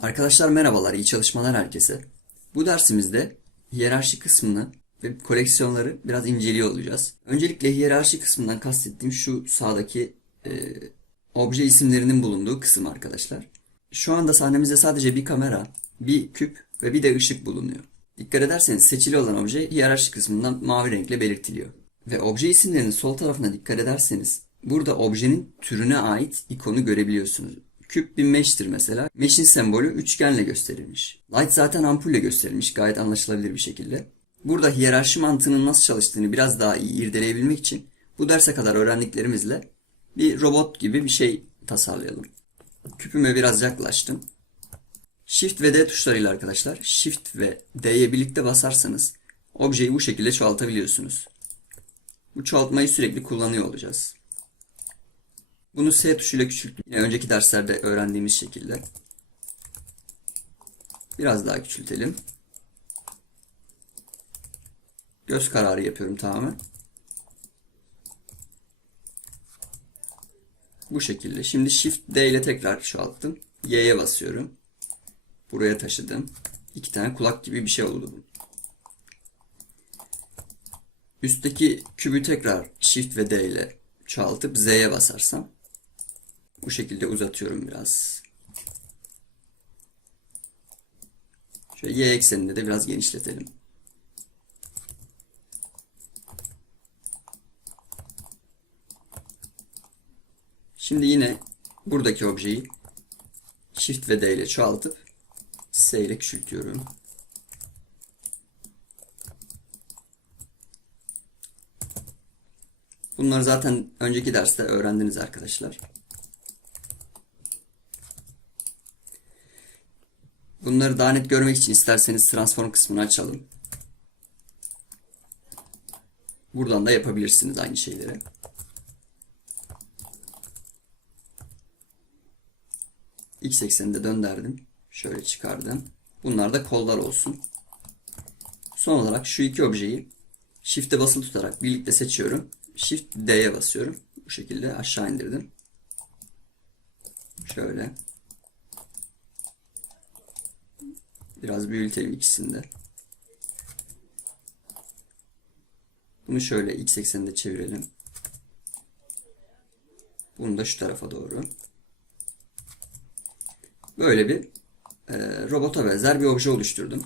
Arkadaşlar merhabalar, iyi çalışmalar herkese. Bu dersimizde hiyerarşi kısmını ve koleksiyonları biraz inceliyor olacağız. Öncelikle hiyerarşi kısmından kastettiğim şu sağdaki e, obje isimlerinin bulunduğu kısım arkadaşlar. Şu anda sahnemizde sadece bir kamera, bir küp ve bir de ışık bulunuyor. Dikkat ederseniz seçili olan obje hiyerarşi kısmından mavi renkle belirtiliyor. Ve obje isimlerinin sol tarafına dikkat ederseniz burada objenin türüne ait ikonu görebiliyorsunuz. Küp bir mesh'tir mesela. Mesh'in sembolü üçgenle gösterilmiş. Light zaten ampulle gösterilmiş gayet anlaşılabilir bir şekilde. Burada hiyerarşi mantığının nasıl çalıştığını biraz daha iyi irdeleyebilmek için bu derse kadar öğrendiklerimizle bir robot gibi bir şey tasarlayalım. Küpüme biraz yaklaştım. Shift ve D tuşlarıyla arkadaşlar Shift ve D'ye birlikte basarsanız objeyi bu şekilde çoğaltabiliyorsunuz. Bu çoğaltmayı sürekli kullanıyor olacağız. Bunu S tuşuyla küçülttüm. Yine önceki derslerde öğrendiğimiz şekilde. Biraz daha küçültelim. Göz kararı yapıyorum tamamen. Bu şekilde. Şimdi Shift D ile tekrar çoğalttım. Y'ye basıyorum. Buraya taşıdım. İki tane kulak gibi bir şey oldu bu. Üstteki kübü tekrar Shift ve D ile çoğaltıp Z'ye basarsam bu şekilde uzatıyorum biraz. Şöyle Y ekseninde de biraz genişletelim. Şimdi yine buradaki objeyi Shift ve D ile çoğaltıp S ile küçültüyorum. Bunları zaten önceki derste öğrendiniz arkadaşlar. Bunları daha net görmek için isterseniz transform kısmını açalım. Buradan da yapabilirsiniz aynı şeyleri. X ekseninde döndürdüm. Şöyle çıkardım. Bunlar da kollar olsun. Son olarak şu iki objeyi Shift'e basılı tutarak birlikte seçiyorum. Shift D'ye basıyorum. Bu şekilde aşağı indirdim. Şöyle. Biraz büyütelim ikisini de. Bunu şöyle x ekseninde çevirelim. Bunu da şu tarafa doğru. Böyle bir e, robota benzer bir obje oluşturdum.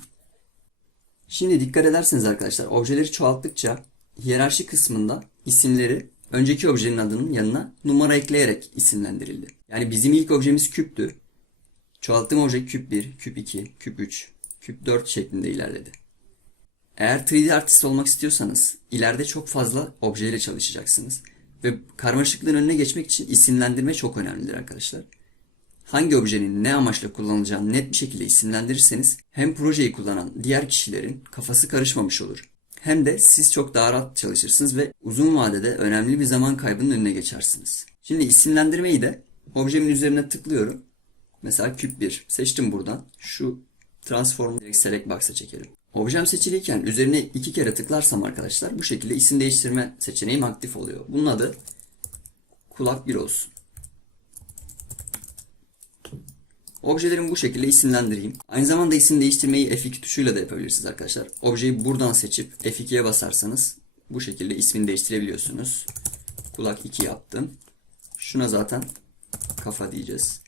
Şimdi dikkat ederseniz arkadaşlar objeleri çoğalttıkça hiyerarşi kısmında isimleri önceki objenin adının yanına numara ekleyerek isimlendirildi. Yani bizim ilk objemiz küptü. Çoğalttığım obje küp 1, küp 2, küp 3, küp 4 şeklinde ilerledi. Eğer 3D artist olmak istiyorsanız ileride çok fazla objeyle çalışacaksınız. Ve karmaşıklığın önüne geçmek için isimlendirme çok önemlidir arkadaşlar. Hangi objenin ne amaçla kullanılacağını net bir şekilde isimlendirirseniz hem projeyi kullanan diğer kişilerin kafası karışmamış olur. Hem de siz çok daha rahat çalışırsınız ve uzun vadede önemli bir zaman kaybının önüne geçersiniz. Şimdi isimlendirmeyi de objemin üzerine tıklıyorum. Mesela küp 1 seçtim buradan. Şu transform direkt select box'a çekelim. Objem seçiliyken üzerine iki kere tıklarsam arkadaşlar bu şekilde isim değiştirme seçeneğim aktif oluyor. Bunun adı kulak 1 olsun. Objelerimi bu şekilde isimlendireyim. Aynı zamanda isim değiştirmeyi F2 tuşuyla da yapabilirsiniz arkadaşlar. Objeyi buradan seçip F2'ye basarsanız bu şekilde ismini değiştirebiliyorsunuz. Kulak 2 yaptım. Şuna zaten kafa diyeceğiz.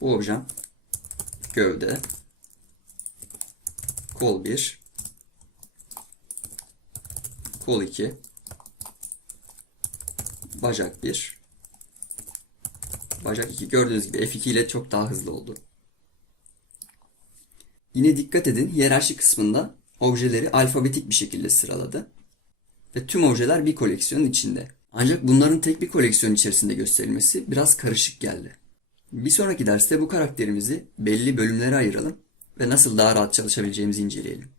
Bu objem gövde kol 1 kol 2 bacak 1 bacak 2 gördüğünüz gibi F2 ile çok daha hızlı oldu. Yine dikkat edin hiyerarşi kısmında objeleri alfabetik bir şekilde sıraladı. Ve tüm objeler bir koleksiyonun içinde. Ancak bunların tek bir koleksiyon içerisinde gösterilmesi biraz karışık geldi. Bir sonraki derste bu karakterimizi belli bölümlere ayıralım ve nasıl daha rahat çalışabileceğimizi inceleyelim.